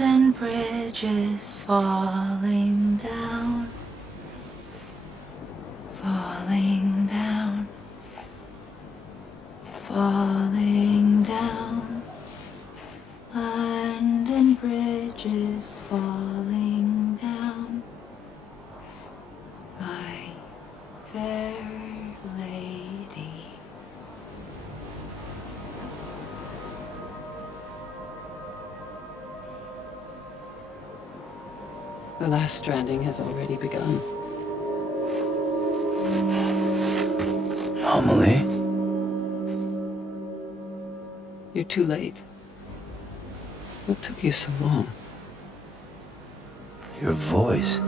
and bridges falling down, falling down, falling down. Land and bridges falling down, my fair lady. The last stranding has already begun. Amelie? You're too late. What took you so long? Your voice.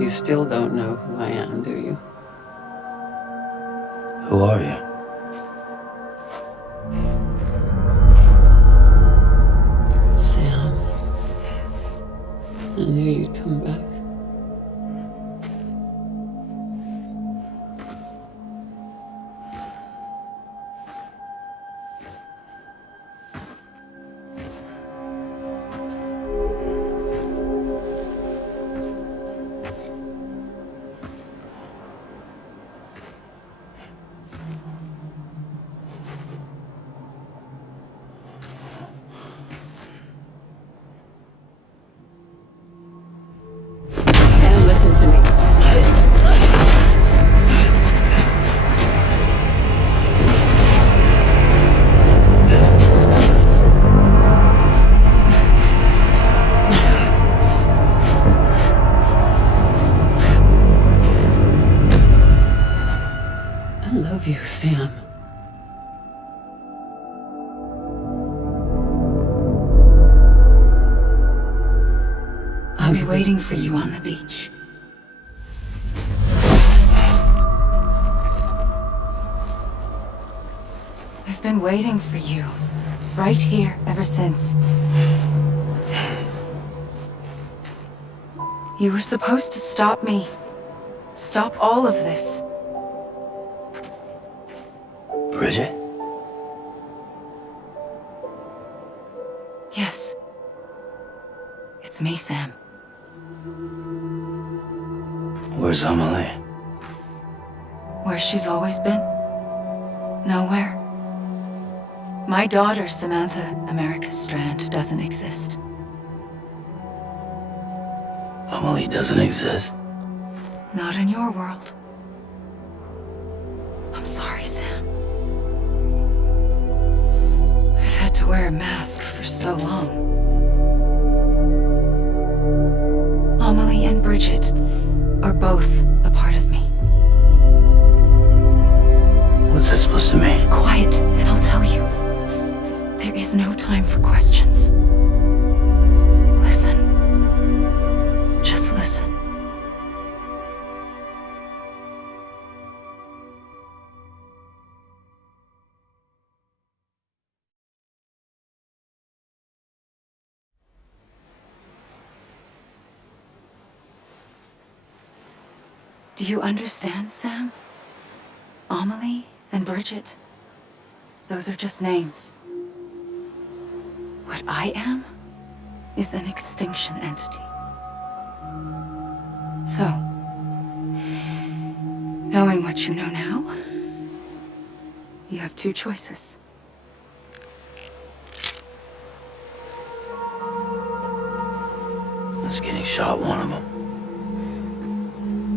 You still don't know who I am, do you? Who are you? Sam. I knew you'd come back. Sam, listen to me. I love you, Sam. I'll be waiting for you on the beach. I've been waiting for you, right here, ever since. You were supposed to stop me. Stop all of this. Bridget? Yes. It's me, Sam. Where's Amelie? Where she's always been? Nowhere. My daughter, Samantha America Strand, doesn't exist. Amelie doesn't exist. Not in your world. I'm sorry, Sam. I've had to wear a mask for so long. Amelie and Bridget are both a part of me. What's this supposed to mean? Quiet, and I'll tell you. There is no time for questions. Listen. Just listen. Do you understand, Sam? Amelie and Bridget, those are just names. What I am is an extinction entity. So, knowing what you know now, you have two choices. Was getting shot one of them.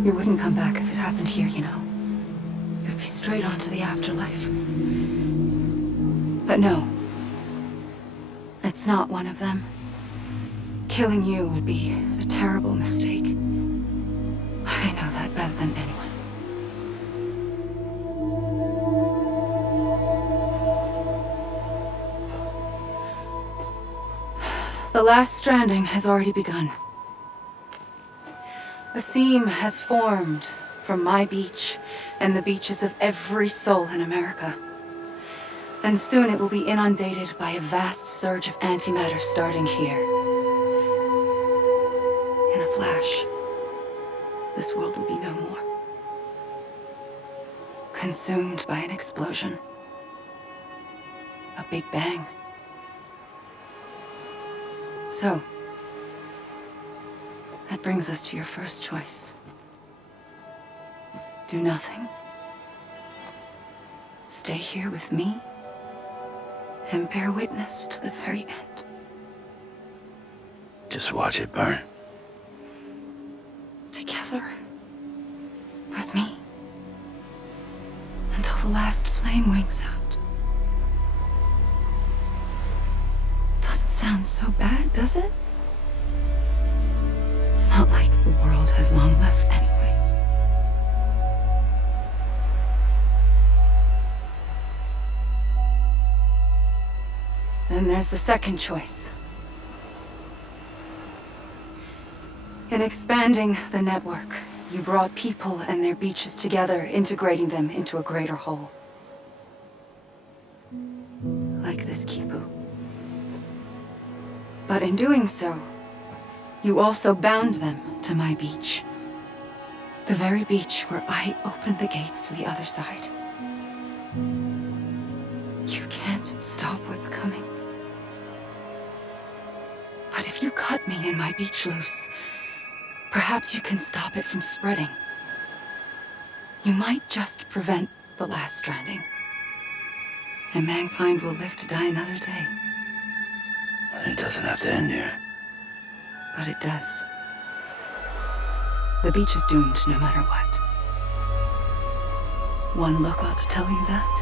You wouldn't come back if it happened here, you know. You'd be straight on to the afterlife. But no. It's not one of them. Killing you would be a terrible mistake. I know that better than anyone. The last stranding has already begun. A seam has formed from my beach and the beaches of every soul in America. And soon it will be inundated by a vast surge of antimatter starting here. In a flash, this world will be no more. Consumed by an explosion. A big bang. So, that brings us to your first choice. Do nothing. Stay here with me and bear witness to the very end. Just watch it burn. Together. With me. Until the last flame winks out. Doesn't sound so bad, does it? It's not like the world has long left anyway. Then there's the second choice. In expanding the network, you brought people and their beaches together, integrating them into a greater whole. Like this Kipu. But in doing so, you also bound them to my beach. The very beach where I opened the gates to the other side. You can't stop what's coming. But if you cut me and my beach loose, perhaps you can stop it from spreading. You might just prevent the last stranding. And mankind will live to die another day. And it doesn't have to end here. But it does. The beach is doomed no matter what. One look ought to tell you that.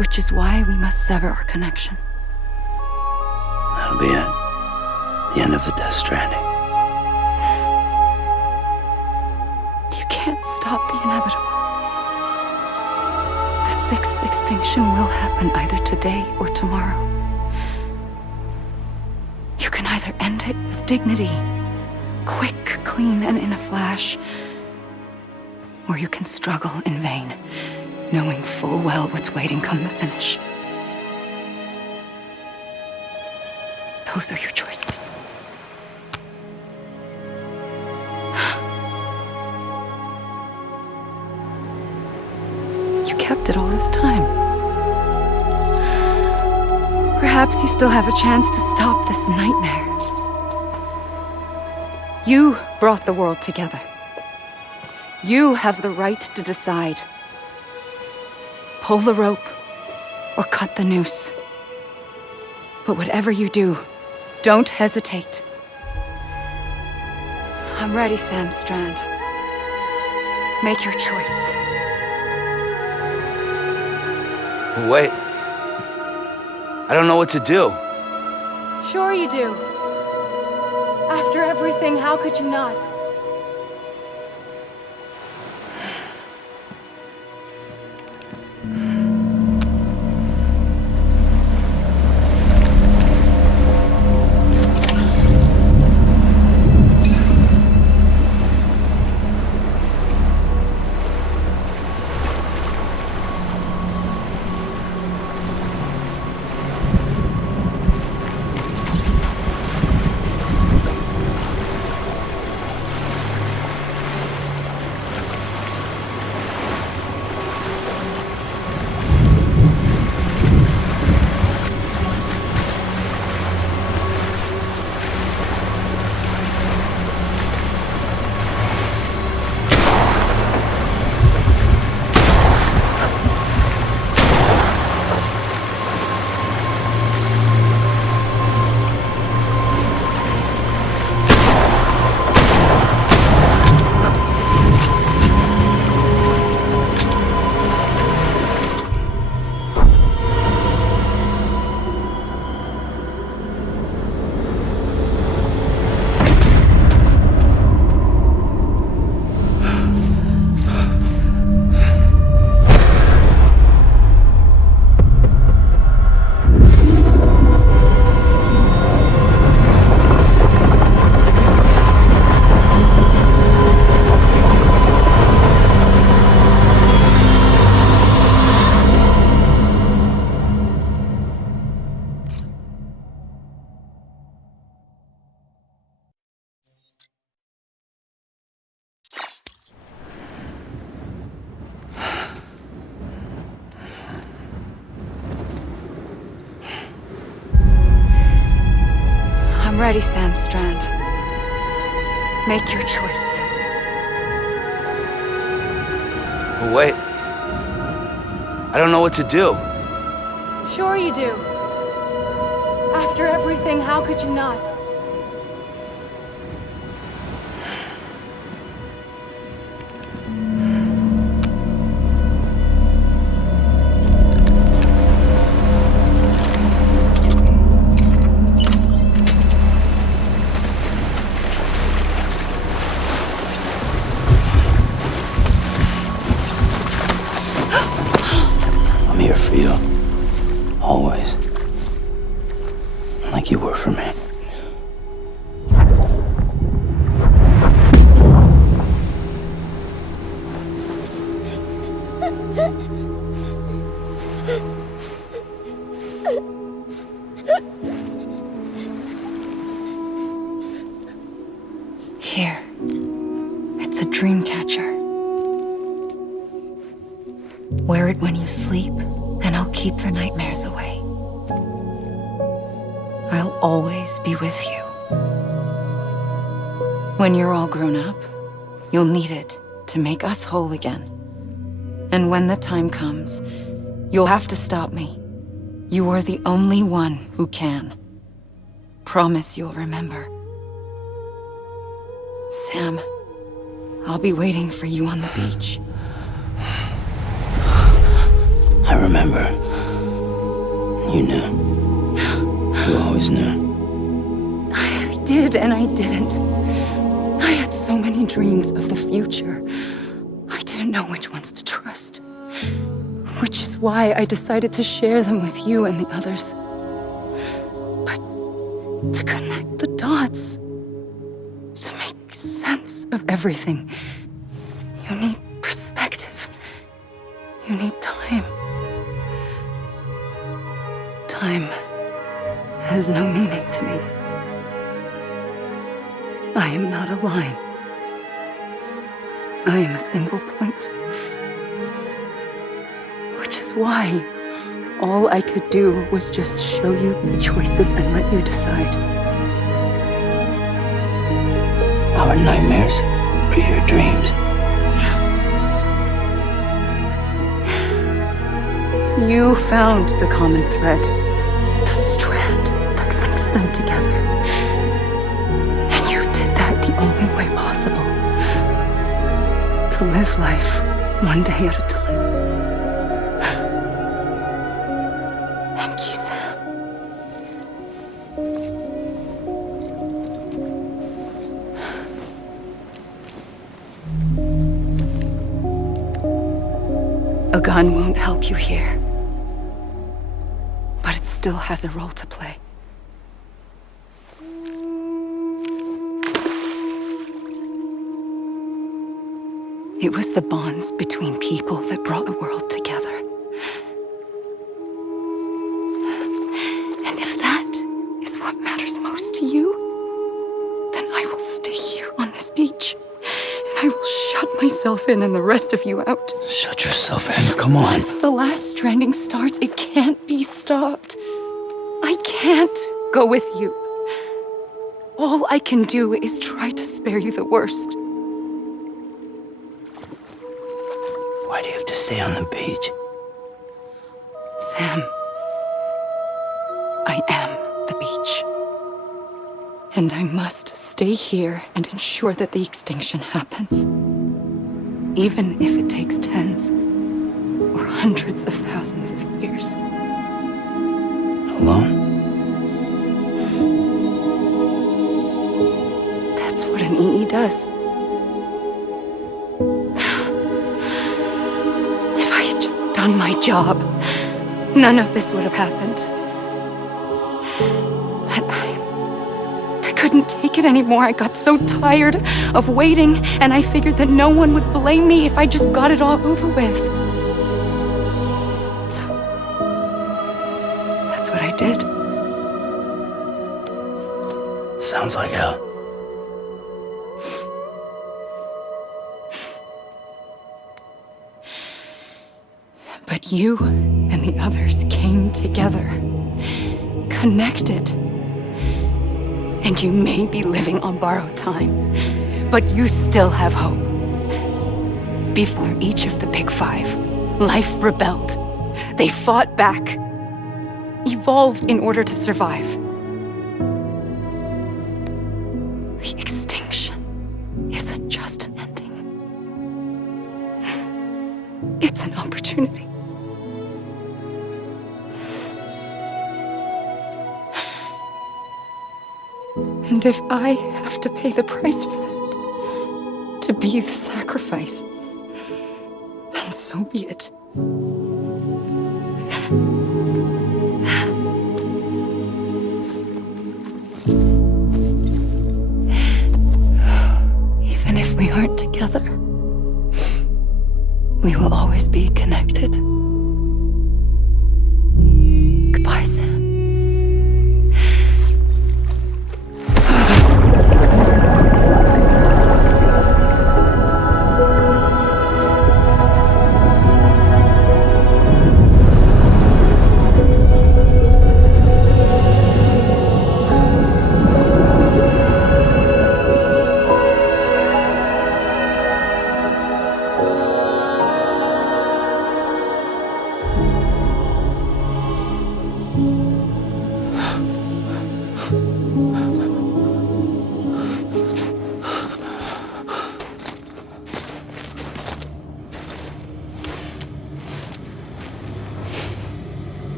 Which is why we must sever our connection. That'll be it. The end of the Death Stranding. You can't stop the inevitable. The sixth extinction will happen either today or tomorrow. You can either end it with dignity, quick, clean, and in a flash, or you can struggle in vain, knowing full well what's waiting come the finish. Those are your choices. You kept it all this time. Perhaps you still have a chance to stop this nightmare. You brought the world together. You have the right to decide. Pull the rope or cut the noose. But whatever you do, don't hesitate. I'm ready, Sam Strand. Make your choice. Wait. I don't know what to do. Sure you do. After everything, how could you not? ready, Sam Strand. Make your choice. But wait. I don't know what to do. Sure you do. After everything, how could you not? I'm here for you. Always. Like you were for me. Here. It's a dream catcher. Wear it when you sleep, and I'll keep the nightmares away. I'll always be with you. When you're all grown up, you'll need it to make us whole again. And when the time comes, you'll have to stop me. You are the only one who can. Promise you'll remember. Sam, I'll be waiting for you on the beach. I remember. You knew. You always knew. I did and I didn't. I had so many dreams of the future. I didn't know which ones to trust. Which is why I decided to share them with you and the others. But to connect the dots, to make sense of everything, you need perspective. You need time. Time has no meaning to me. I am not a line. I am a single point. Which is why all I could do was just show you the choices and let you decide. Our nightmares are your dreams. You found the common thread, the strand that links them together. And you did that the only way possible. To live life one day at a time. Thank you, Sam. A gun won't help you here. But it still has a role to play. It was the bonds between people that brought the world together. And if that is what matters most to you, then I will stay here on this beach. And I will shut myself in and the rest of you out. Shut yourself in, come on. Once the last stranding starts, it can't be stopped. I can't go with you. All I can do is try to spare you the worst. Why do you have to stay on the beach? Sam, I am the beach. And I must stay here and ensure that the extinction happens. Even if it takes tens or hundreds of thousands of years. Alone? That's what an EE does. If I had just done my job, none of this would have happened. But I couldn't take it anymore. I got so tired of waiting, and I figured that no one would blame me if I just got it all over with. So, that's what I did. Sounds like hell. But you and the others came together, connected. And you may be living on borrowed time, but you still have hope. Before each of the Big Five, life rebelled. They fought back, evolved in order to survive. The extinction isn't just an ending. It's an opportunity. And if I have to pay the price for that, to be the sacrifice, then so be it. Even if we aren't together, we will always be connected. Goodbye, Sam.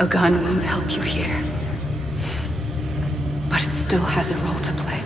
A gun won't help you here, but it still has a role to play.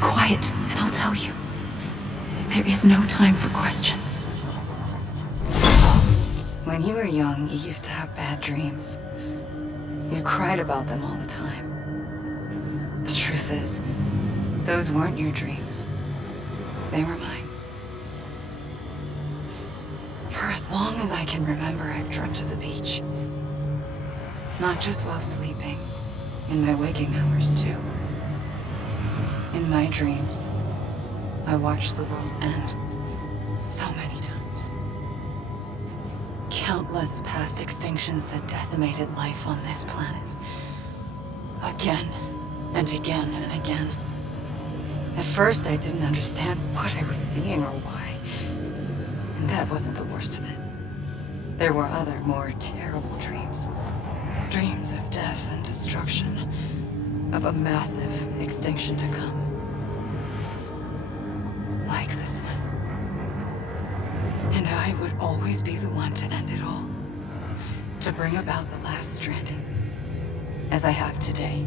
Quiet, and I'll tell you. There is no time for questions. When you were young, you used to have bad dreams. You cried about them all the time. The truth is, those weren't your dreams. They were mine. For as long as I can remember, I've dreamt of the beach. Not just while sleeping, In my waking hours, too. In my dreams, I watched the world end so many times. Countless past extinctions that decimated life on this planet. Again, and again, and again. At first, I didn't understand what I was seeing or why. And that wasn't the worst of it. There were other, more terrible dreams. Dreams of death and destruction. Of a massive extinction to come. Like this one. And I would always be the one to end it all. To bring about the last stranding. As I have today.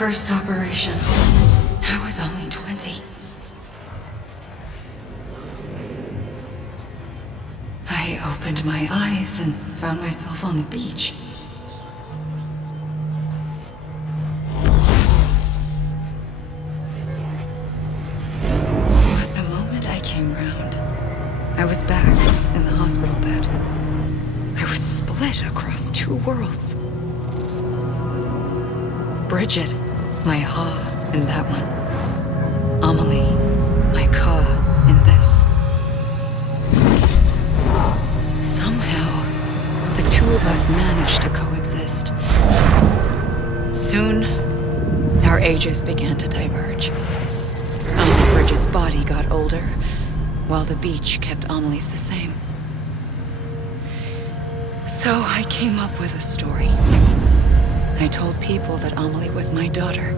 First operation. I was only 20. I opened my eyes and found myself on the beach. But the moment I came round, I was back in the hospital bed. I was split across two worlds. Bridget, my Ha in that one. Amelie, my Ka in this. Somehow, the two of us managed to coexist. Soon, our ages began to diverge. Bridget's body got older, while the beach kept Amelie's the same. So I came up with a story. I told people that Amelie was my daughter.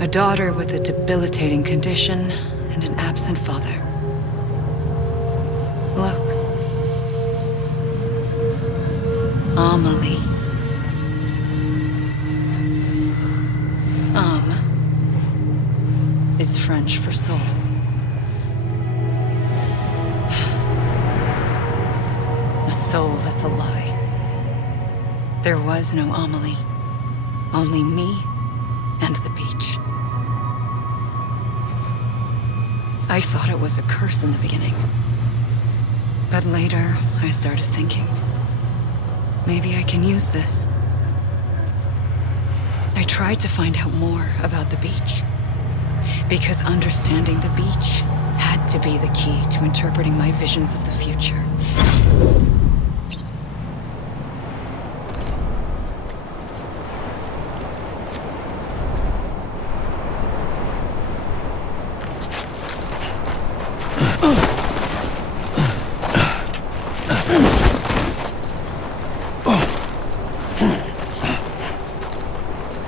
A daughter with a debilitating condition and an absent father. Look. Amelie. Is French for soul. A soul that's a lie. There was no Amelie. Only me and the beach. I thought it was a curse in the beginning. But later, I started thinking, maybe I can use this. I tried to find out more about the beach. Because understanding the beach had to be the key to interpreting my visions of the future.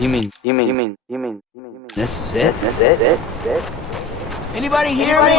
You mean, this is it? Anybody hear me?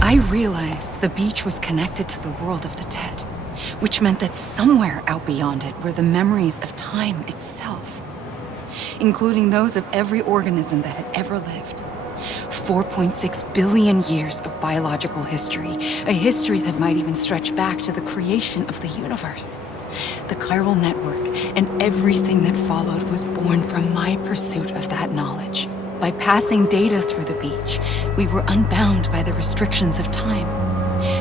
I realized the beach was connected to the world of the dead, which meant that somewhere out beyond it were the memories of time itself, including those of every organism that had ever lived. 4.6 billion years of biological history, a history that might even stretch back to the creation of the universe. The chiral network and everything that followed was born from my pursuit of that knowledge. By passing data through the beach, we were unbound by the restrictions of time.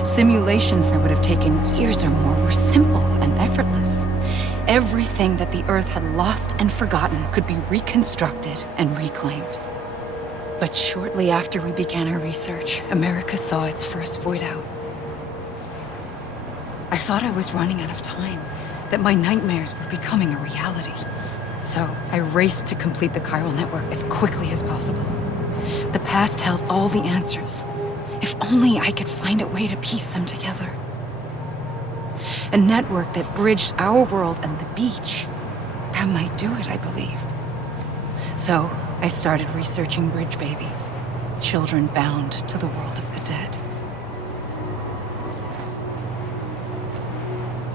Simulations that would have taken years or more were simple and effortless. Everything that the Earth had lost and forgotten could be reconstructed and reclaimed. But shortly after we began our research, America saw its first void out. I thought I was running out of time, that my nightmares were becoming a reality. So I raced to complete the chiral network as quickly as possible. The past held all the answers. If only I could find a way to piece them together. A network that bridged our world and the beach. That might do it, I believed. So I started researching bridge babies, children bound to the world of the dead.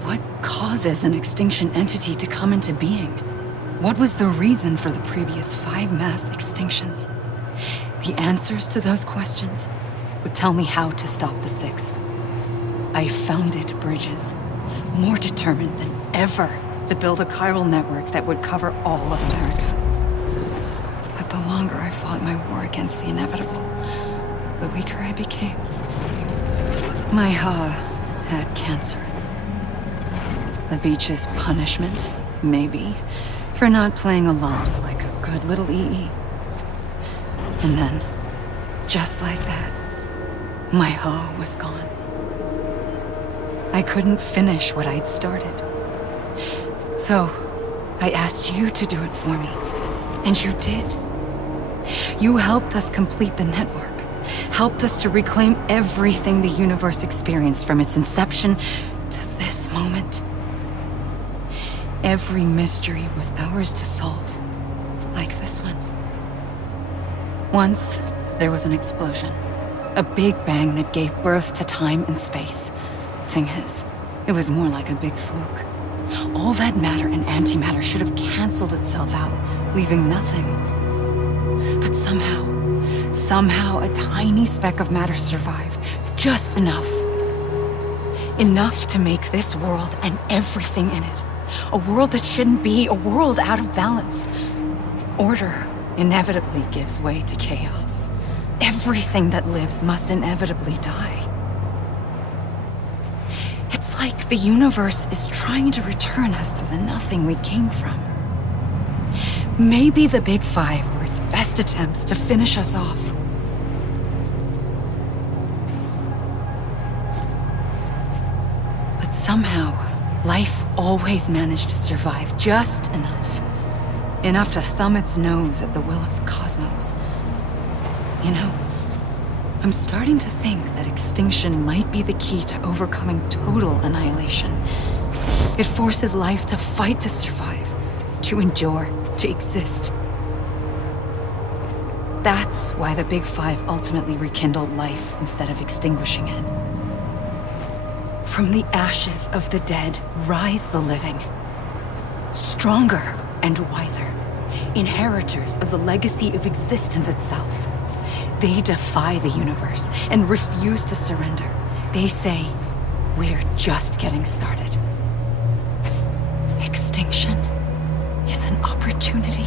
What causes an extinction entity to come into being? What was the reason for the previous 5 mass extinctions? The answers to those questions would tell me how to stop the 6th. I founded bridges, more determined than ever to build a chiral network that would cover all of America. But the longer I fought my war against the inevitable, the weaker I became. My Ha had cancer. The beach's punishment, maybe, for not playing along like a good little EE. And then, just like that, my Ha was gone. I couldn't finish what I'd started. So, I asked you to do it for me, and you did. You helped us complete the network, helped us to reclaim everything the universe experienced from its inception to this moment. Every mystery was ours to solve, like this one. Once, there was an explosion. A big bang that gave birth to time and space. Thing is, it was more like a big fluke. All that matter and antimatter should have canceled itself out, leaving nothing. But somehow a tiny speck of matter survived. Just enough. Enough to make this world and everything in it. A world that shouldn't be, a world out of balance. Order inevitably gives way to chaos. Everything that lives must inevitably die. It's like the universe is trying to return us to the nothing we came from. Maybe the Big Five were its best attempts to finish us off. But somehow, life always managed to survive just enough. Enough to thumb its nose at the will of the cosmos. You know, I'm starting to think that extinction might be the key to overcoming total annihilation. It forces life to fight to survive, to endure, to exist. That's why the Big Five ultimately rekindled life instead of extinguishing it. From the ashes of the dead rise the living. Stronger and wiser. Inheritors of the legacy of existence itself. They defy the universe and refuse to surrender. They say, we're just getting started. Extinction is an opportunity.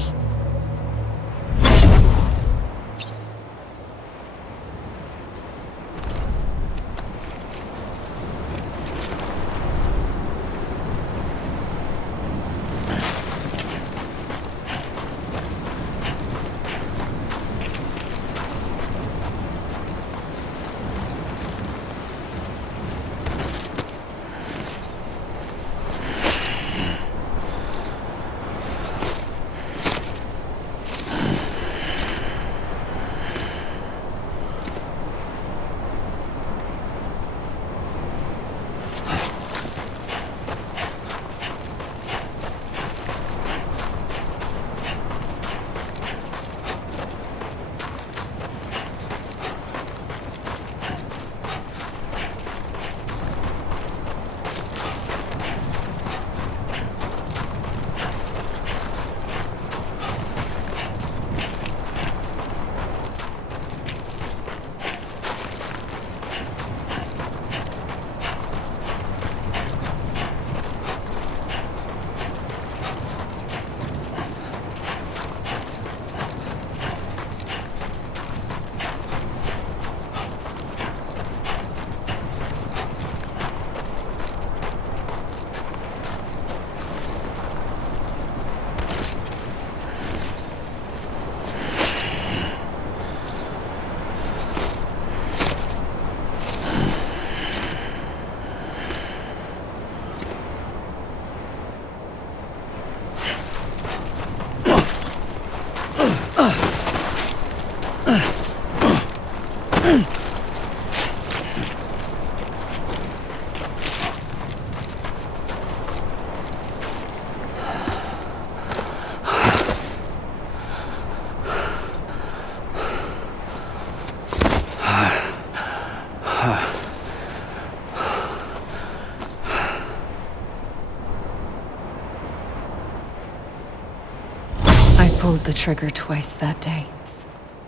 I pulled the trigger twice that day.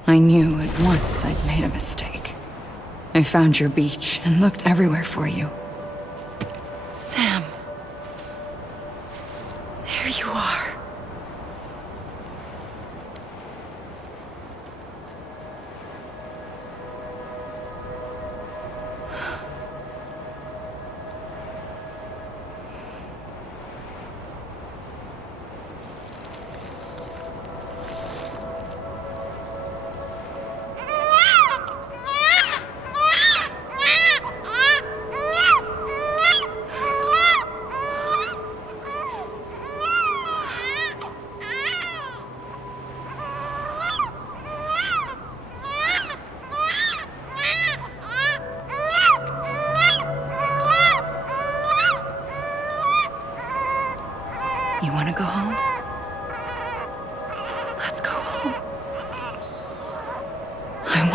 I knew at once I'd made a mistake. I found your beach and looked everywhere for you. Sam. There you are. You want to go home? Let's go home. I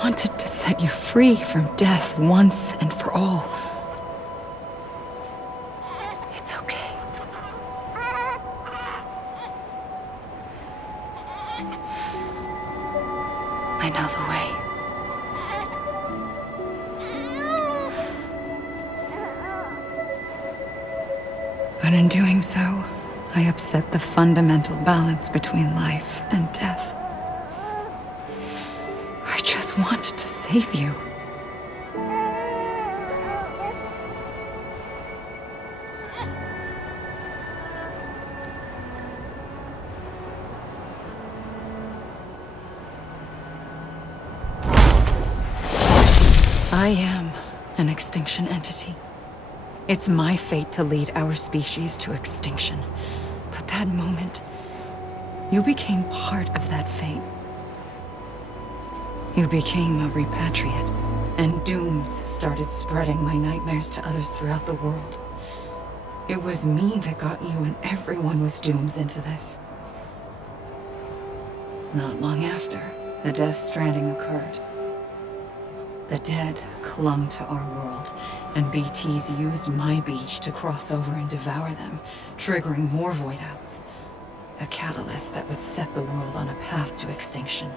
wanted to set you free from death once and for all. It's okay. I know the way. But in doing so, I upset the fundamental balance between life and death. I just wanted to save you. I am an extinction entity. It's my fate to lead our species to extinction. But that moment, you became part of that fate. You became a repatriate, and dooms started spreading my nightmares to others throughout the world. It was me that got you and everyone with dooms into this. Not long after, the Death Stranding occurred. The dead clung to our world, and BTs used my beach to cross over and devour them, triggering more void outs. A catalyst that would set the world on a path to extinction.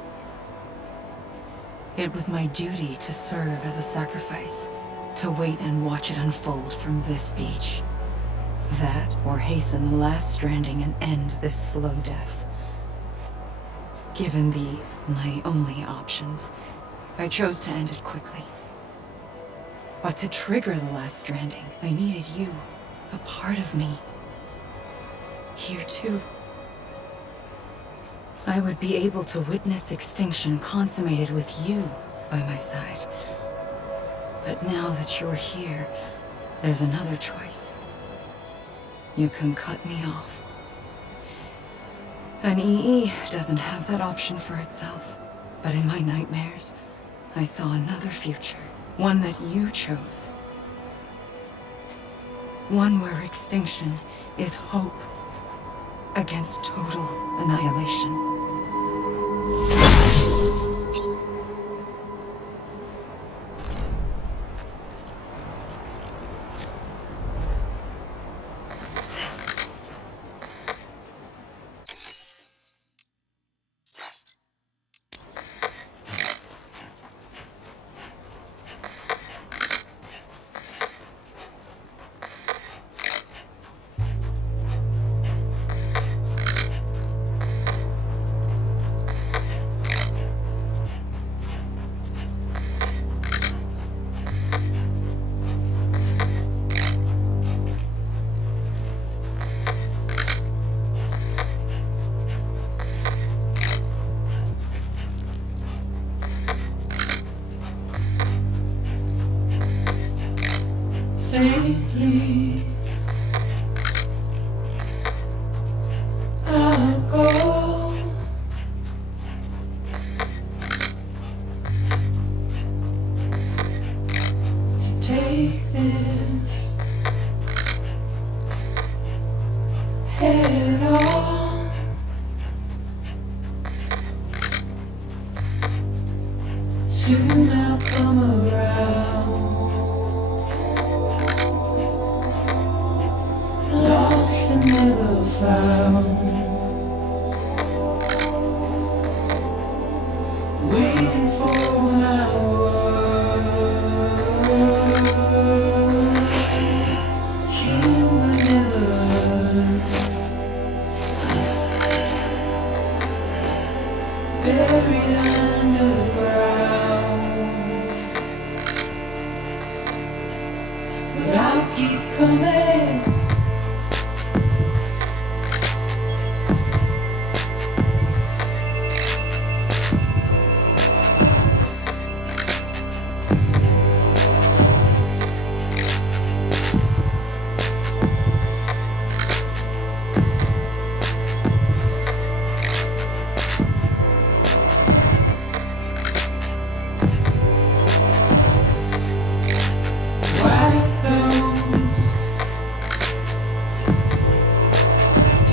It was my duty to serve as a sacrifice, to wait and watch it unfold from this beach. That, or hasten the last stranding and end this slow death. Given these, my only options, I chose to end it quickly. But to trigger the last stranding, I needed you, a part of me. Here too. I would be able to witness extinction consummated with you by my side. But now that you're here, there's another choice. You can cut me off. An EE doesn't have that option for itself, but in my nightmares, I saw another future, one that you chose. One where extinction is hope against total annihilation. Faintly, I'll go to take this head on. Soon I'll come around. Lost and never found, waiting for my words, seen but never heard, buried underground, but I'll keep coming.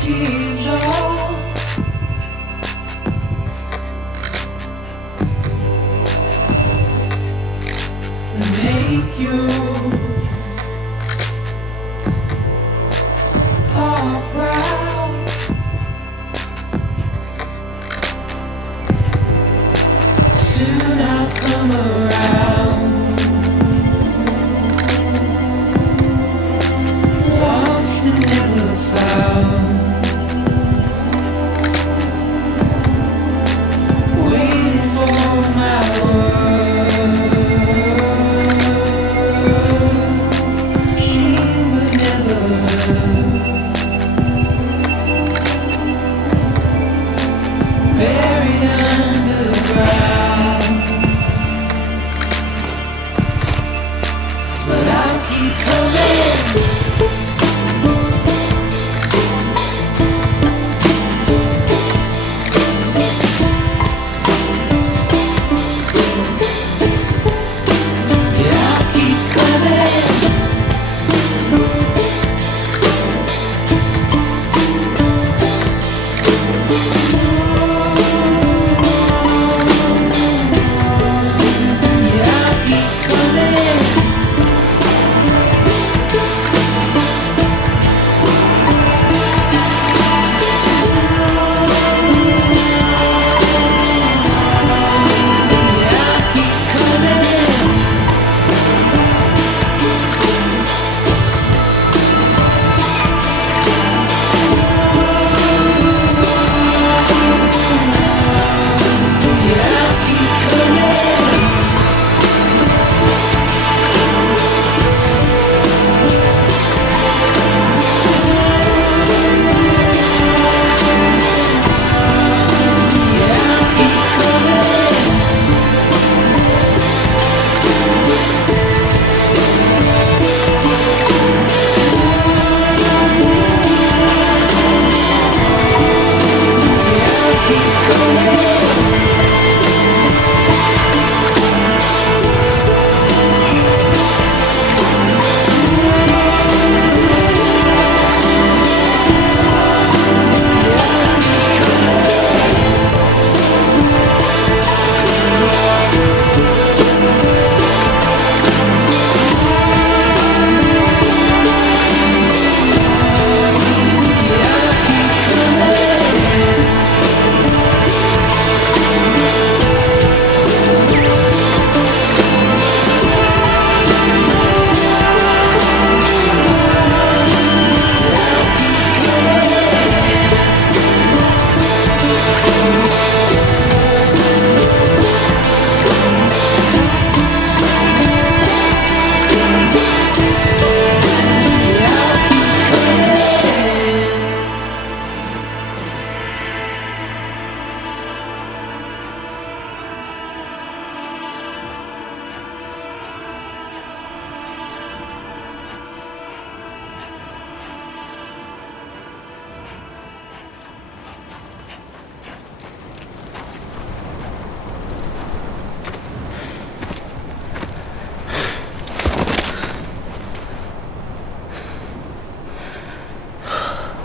Tears off, and make you heart proud. Soon I'll come around, lost and never found.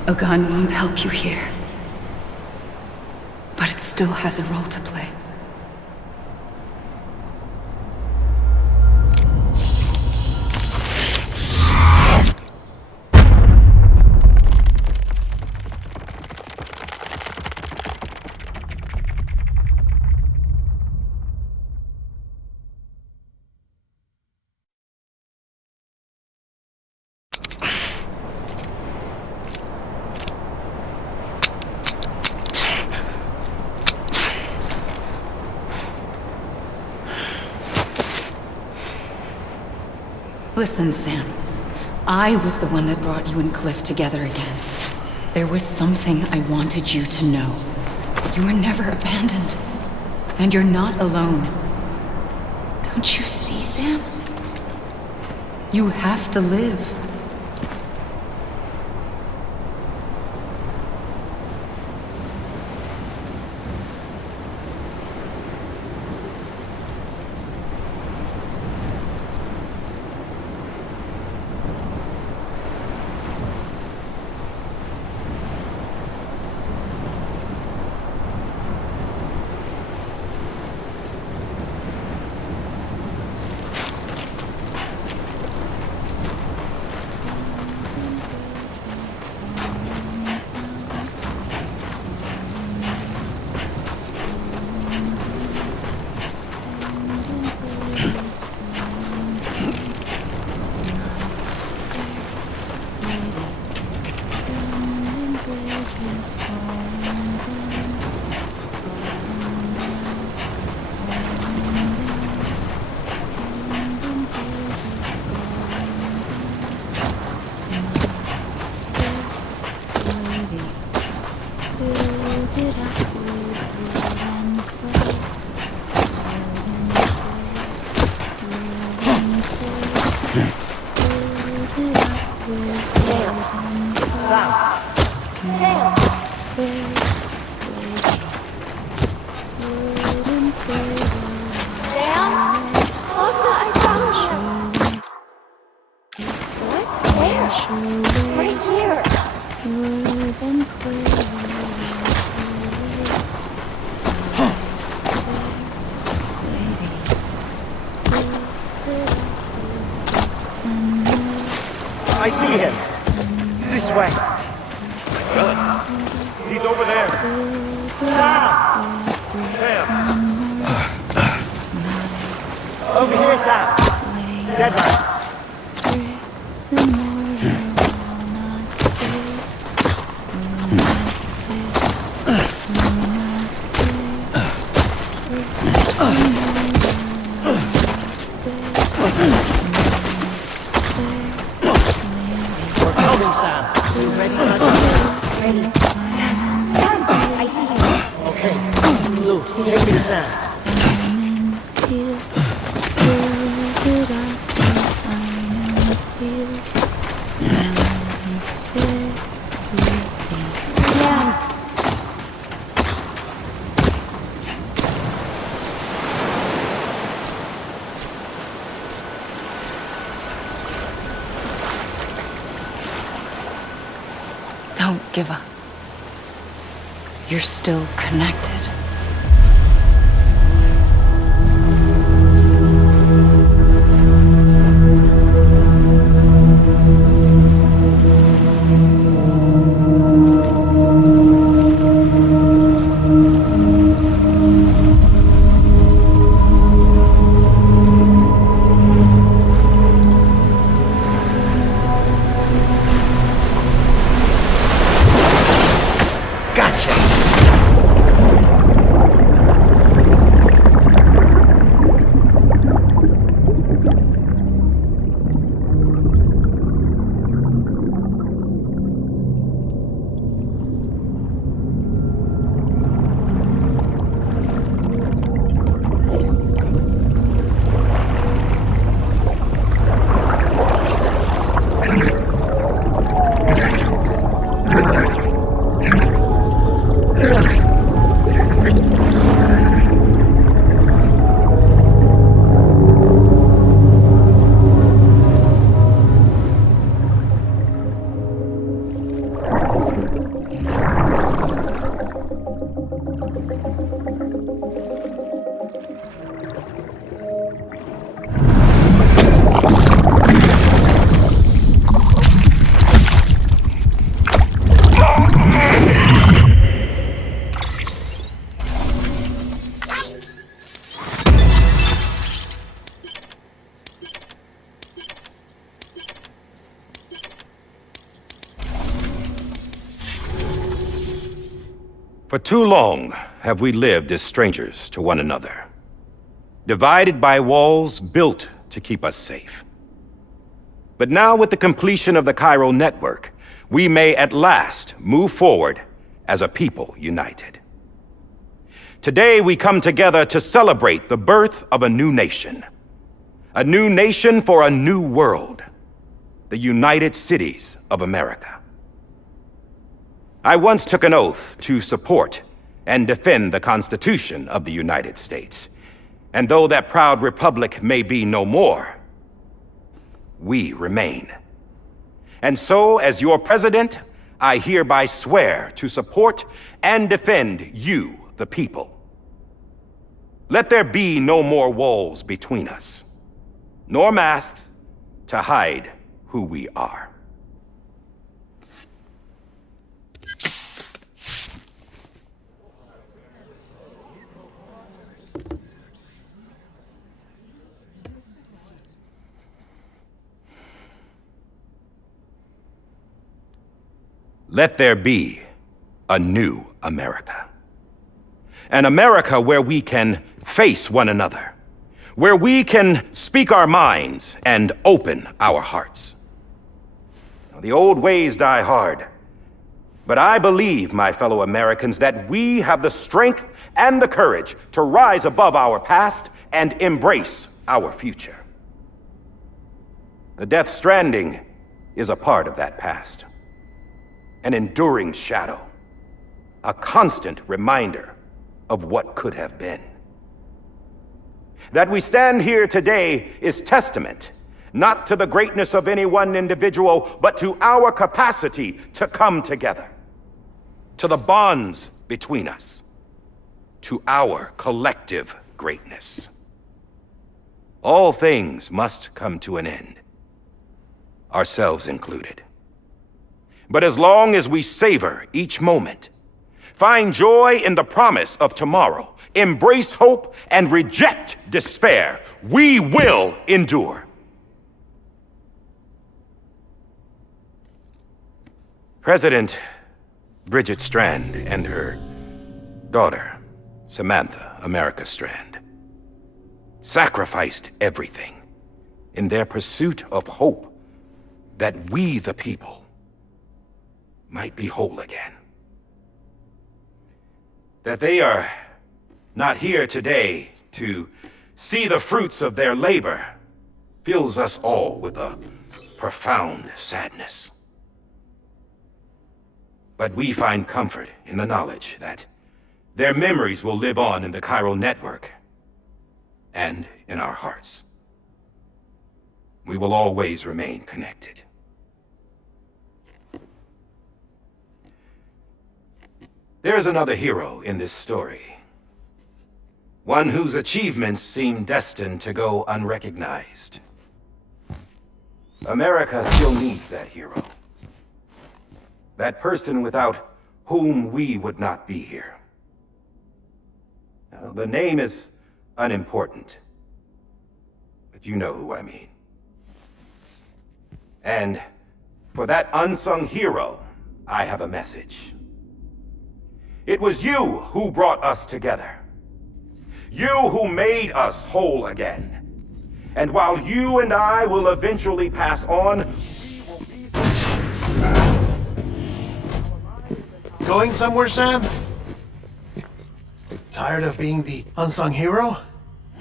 A gun won't help you here. But it still has a role to play. Listen, Sam. I was the one that brought you and Cliff together again. There was something I wanted you to know. You were never abandoned. And you're not alone. Don't you see, Sam? You have to live. I see him. This way. Really? He's over there. Sam! Sam! Over here, Sam. Deadline. Don't give up. You're still connected. Gotcha! For too long have we lived as strangers to one another, divided by walls built to keep us safe. But now, with the completion of the chiral network, we may at last move forward as a people united. Today, we come together to celebrate the birth of a new nation. A new nation for a new world. The United Cities of America. I once took an oath to support and defend the Constitution of the United States. And though that proud republic may be no more, we remain. And so, as your president, I hereby swear to support and defend you, the people. Let there be no more walls between us, nor masks to hide who we are. Let there be a new America. An America where we can face one another, where we can speak our minds and open our hearts. Now, the old ways die hard, but I believe, my fellow Americans, that we have the strength and the courage to rise above our past and embrace our future. The Death Stranding is a part of that past. An enduring shadow, a constant reminder of what could have been. That we stand here today is testament, not to the greatness of any one individual, but to our capacity to come together, to the bonds between us, to our collective greatness. All things must come to an end, ourselves included. But as long as we savor each moment, find joy in the promise of tomorrow, embrace hope, and reject despair, we will endure. President Bridget Strand and her daughter, Samantha America Strand, sacrificed everything in their pursuit of hope that we, the people, might be whole again. That they are not here today to see the fruits of their labor fills us all with a profound sadness. But we find comfort in the knowledge that their memories will live on in the chiral network and in our hearts. We will always remain connected. There's another hero in this story. One whose achievements seem destined to go unrecognized. America still needs that hero. That person without whom we would not be here. Now, the name is unimportant, but you know who I mean. And for that unsung hero, I have a message. It was you who brought us together. You who made us whole again. And while you and I will eventually pass on, Going somewhere, Sam? Tired of being the unsung hero?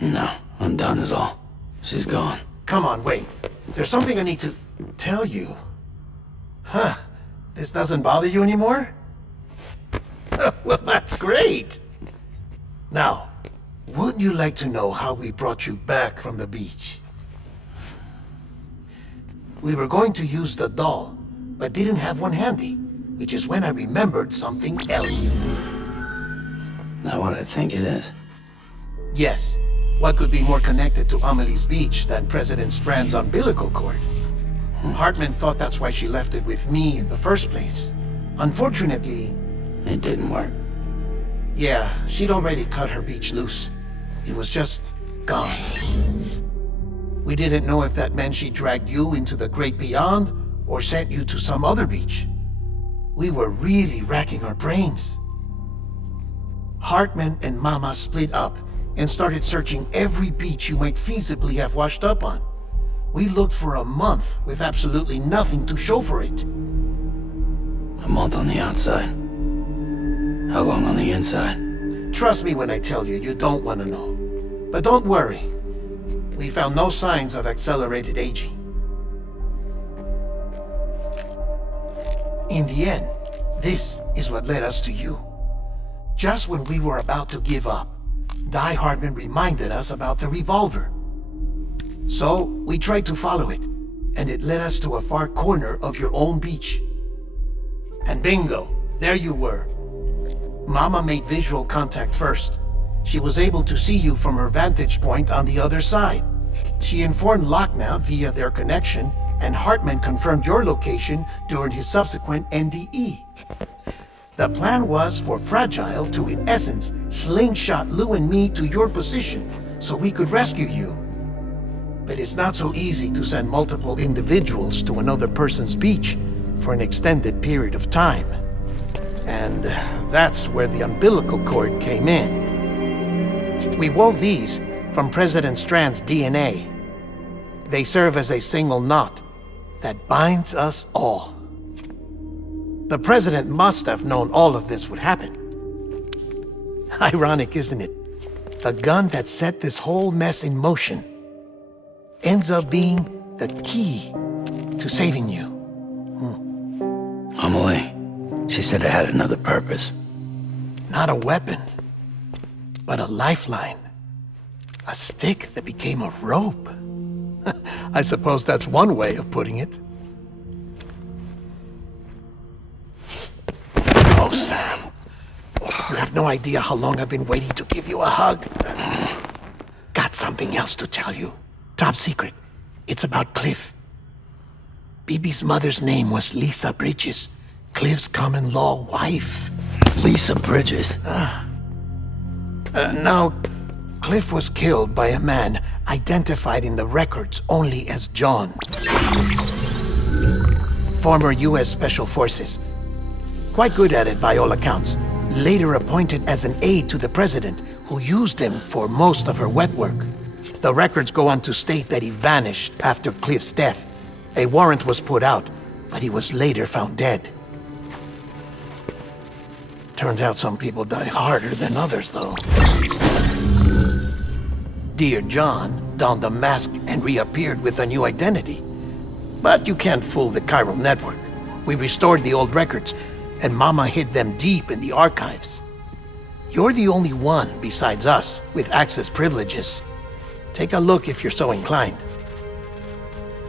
No, I'm done is all. She's gone. Come on, wait. There's something I need to tell you. Huh. This doesn't bother you anymore? Well, that's great. Now, wouldn't you like to know how we brought you back from the beach? We were going to use the doll, but didn't have one handy, which is when I remembered something else. Not what I think it is. Yes. What could be more connected to Amelie's beach than President Strand's umbilical cord? Hartman thought that's why she left it with me in the first place. Unfortunately... It didn't work. Yeah, she'd already cut her beach loose. It was just gone. We didn't know if that meant she dragged you into the great beyond, or sent you to some other beach. We were really racking our brains. Hartman and Mama split up and started searching every beach you might feasibly have washed up on. We looked for a month with absolutely nothing to show for it. A month on the outside. How long on the inside? Trust me when I tell you, you don't want to know. But don't worry. We found no signs of accelerated aging. In the end, this is what led us to you. Just when we were about to give up, Die Hartman reminded us about the revolver. So, we tried to follow it, and it led us to a far corner of your own beach. And bingo, there you were. Mama made visual contact first. She was able to see you from her vantage point on the other side. She informed Locknow via their connection, and Hartman confirmed your location during his subsequent NDE. The plan was for Fragile to, in essence, slingshot Lou and me to your position so we could rescue you. But it's not so easy to send multiple individuals to another person's beach for an extended period of time. And that's where the umbilical cord came in. We wove these from President Strand's DNA. They serve as a single knot that binds us all. The President must have known all of this would happen. Ironic, isn't it? The gun that set this whole mess in motion ends up being the key to saving you. Amelie, she said it had another purpose. Not a weapon, but a lifeline. A stick that became a rope. I suppose that's one way of putting it. Oh, Sam. You have no idea how long I've been waiting to give you a hug. Got something else to tell you. Top secret. It's about Cliff. Bibi's mother's name was Lisa Bridges, Cliff's common-law wife. Lisa Bridges? No, Cliff was killed by a man identified in the records only as John. Former U.S. Special Forces. Quite good at it by all accounts. Later appointed as an aide to the president, who used him for most of her wet work. The records go on to state that he vanished after Cliff's death. A warrant was put out, but he was later found dead. Turns out some people die harder than others, though. Dear John donned a mask and reappeared with a new identity. But you can't fool the chiral network. We restored the old records, and Mama hid them deep in the archives. You're the only one besides us with access privileges. Take a look if you're so inclined.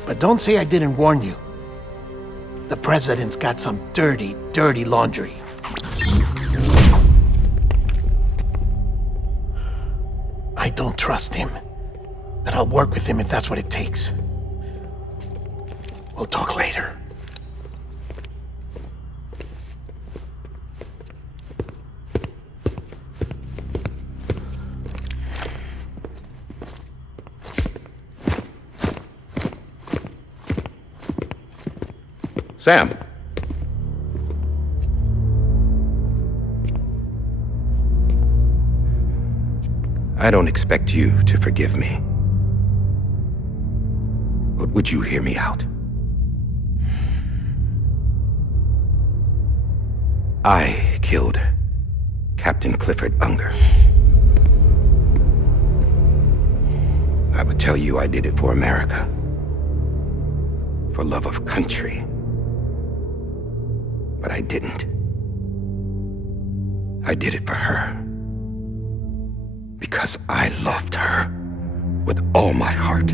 But don't say I didn't warn you. The president's got some dirty, dirty laundry. I don't trust him, but I'll work with him if that's what it takes. We'll talk later. Sam. I don't expect you to forgive me. But would you hear me out? I killed Captain Clifford Unger. I would tell you I did it for America. For love of country. But I didn't. I did it for her. Because I loved her with all my heart.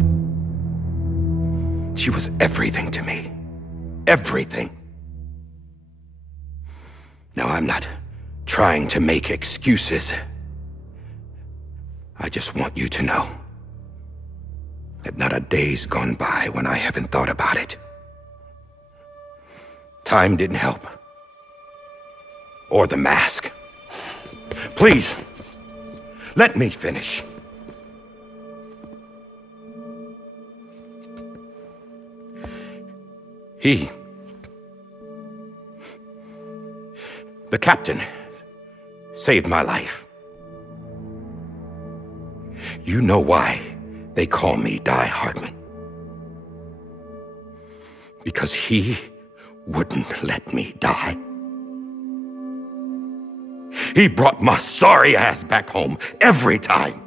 She was everything to me. Everything. Now, I'm not trying to make excuses. I just want you to know that not a day's gone by when I haven't thought about it. Time didn't help. Or the mask. Please, let me finish. The captain saved my life. You know why they call me Die Hardman? Because he wouldn't let me die. He brought my sorry ass back home every time.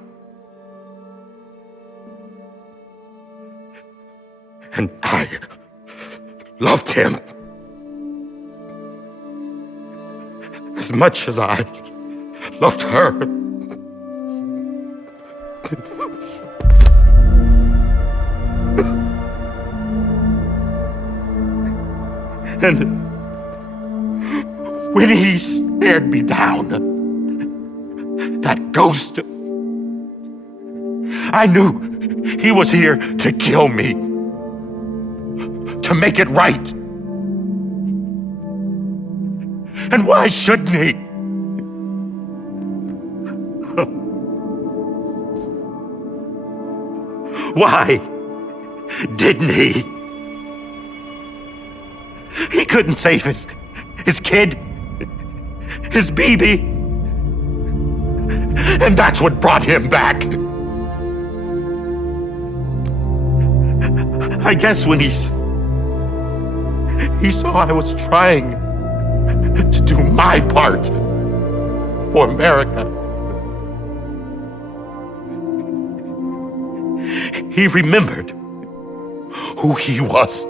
And I loved him as much as I loved her. And when he stared me down, that ghost, I knew he was here to kill me, to make it right. And why shouldn't he? Why didn't he? He couldn't save his kid, his baby. And that's what brought him back. I guess when he saw I was trying to do my part for America, he remembered who he was.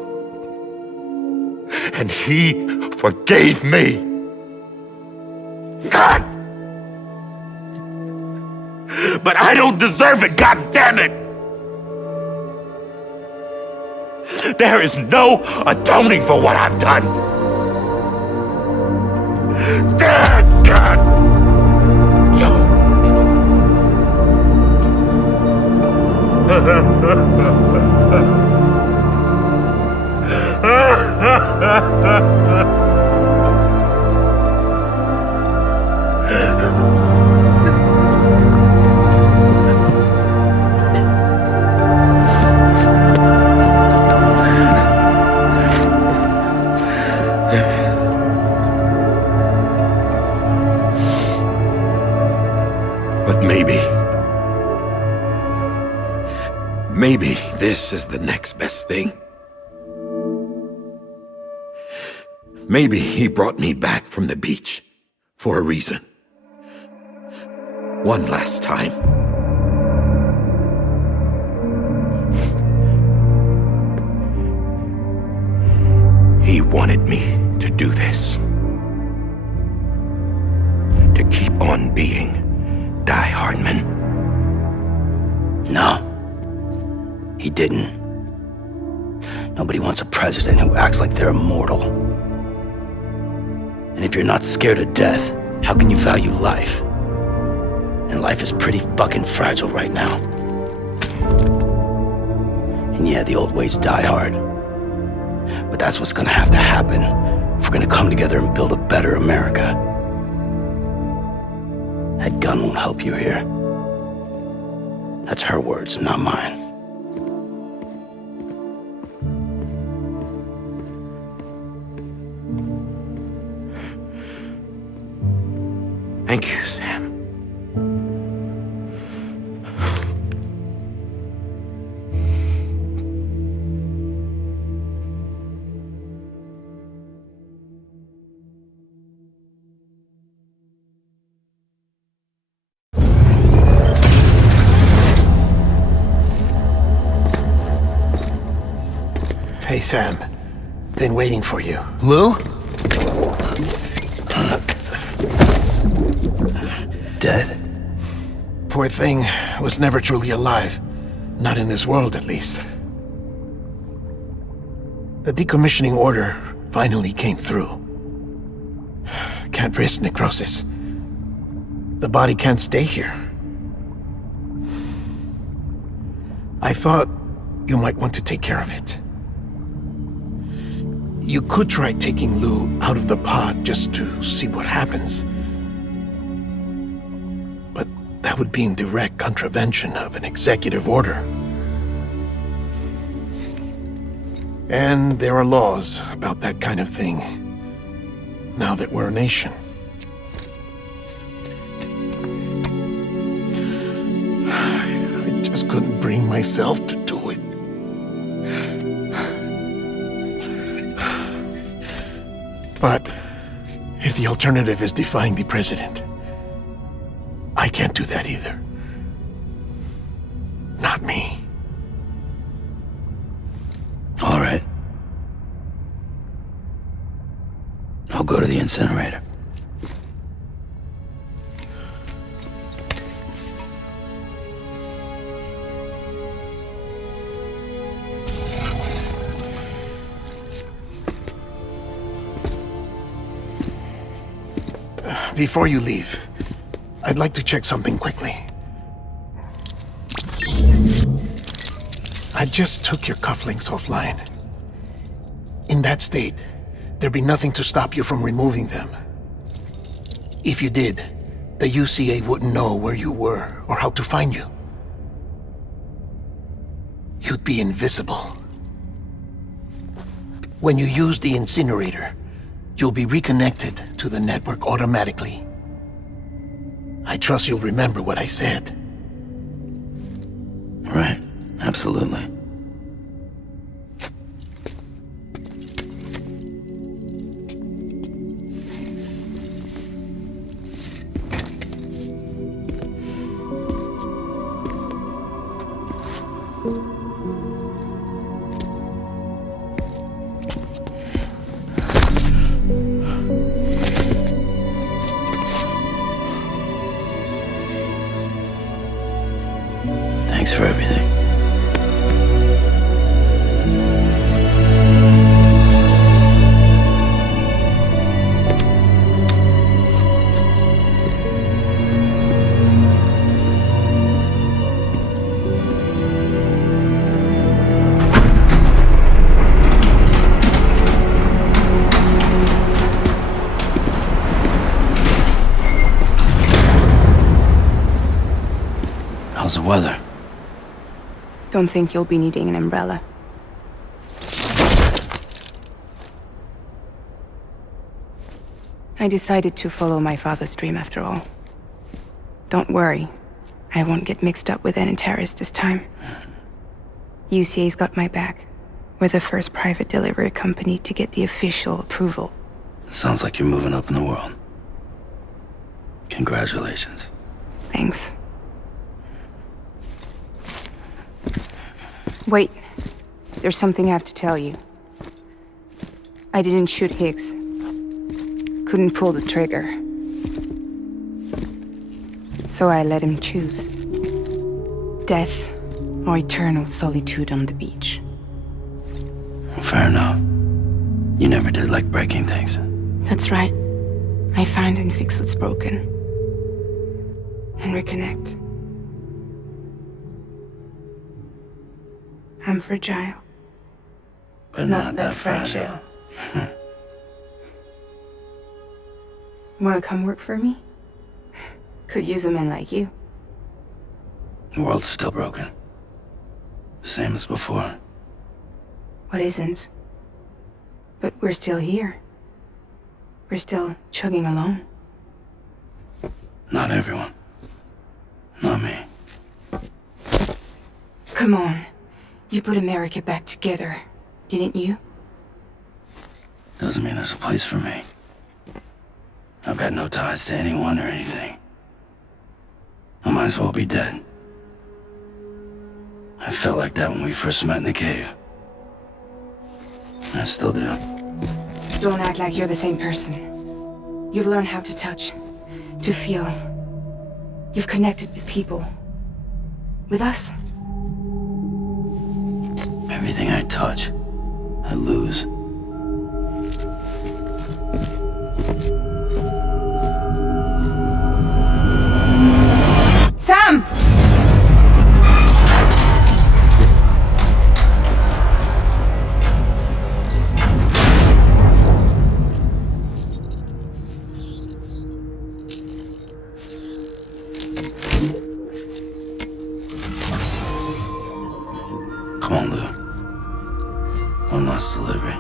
And he forgave me. God! But I don't deserve it, God damn it! There is no atoning for what I've done. God! But maybe this is the next best thing. Maybe he brought me back from the beach for a reason. One last time. He wanted me to do this. To keep on being Die Hardman. No, he didn't. Nobody wants a president who acts like they're immortal. And if you're not scared of death, how can you value life? And life is pretty fucking fragile right now. And yeah, the old ways die hard. But that's what's gonna have to happen if we're gonna come together and build a better America. That gun won't help you here. That's her words, not mine. Thank you, Sam. Hey, Sam. Been waiting for you. Lou? Dead? Poor thing was never truly alive. Not in this world, at least. The decommissioning order finally came through. Can't risk necrosis. The body can't stay here. I thought you might want to take care of it. You could try taking Lou out of the pod just to see what happens. But that would be in direct contravention of an executive order. And there are laws about that kind of thing, now that we're a nation. just couldn't bring myself to do it. But if the alternative is defying the president, I can't do that either. Not me. All right. I'll go to the incinerator. Before you leave, I'd like to check something quickly. I just took your cufflinks offline. In that state, there'd be nothing to stop you from removing them. If you did, the UCA wouldn't know where you were or how to find you. You'd be invisible. When you use the incinerator, you'll be reconnected to the network automatically. I trust you'll remember what I said. Right. Absolutely. Thanks for everything. How's the weather? Don't think you'll be needing an umbrella. I decided to follow my father's dream after all. Don't worry, I won't get mixed up with any terrorists this time. UCA's got my back. We're the first private delivery company to get the official approval. Sounds like you're moving up in the world. Congratulations. Thanks. Wait, there's something I have to tell you. I didn't shoot Higgs. Couldn't pull the trigger. So I let him choose. Death or eternal solitude on the beach. Fair enough. You never did like breaking things. That's right. I find and fix what's broken. And reconnect. I'm fragile. But not that fragile. Wanna come work for me? Could use a man like you. The world's still broken. Same as before. What isn't? But we're still here. We're still chugging along. Not everyone. Not me. Come on. You put America back together, didn't you? Doesn't mean there's a place for me. I've got no ties to anyone or anything. I might as well be dead. I felt like that when we first met in the cave. I still do. Don't act like you're the same person. You've learned how to touch, to feel. You've connected with people. With us. Everything I touch, I lose. Sam! Come on, Lou. One last delivery.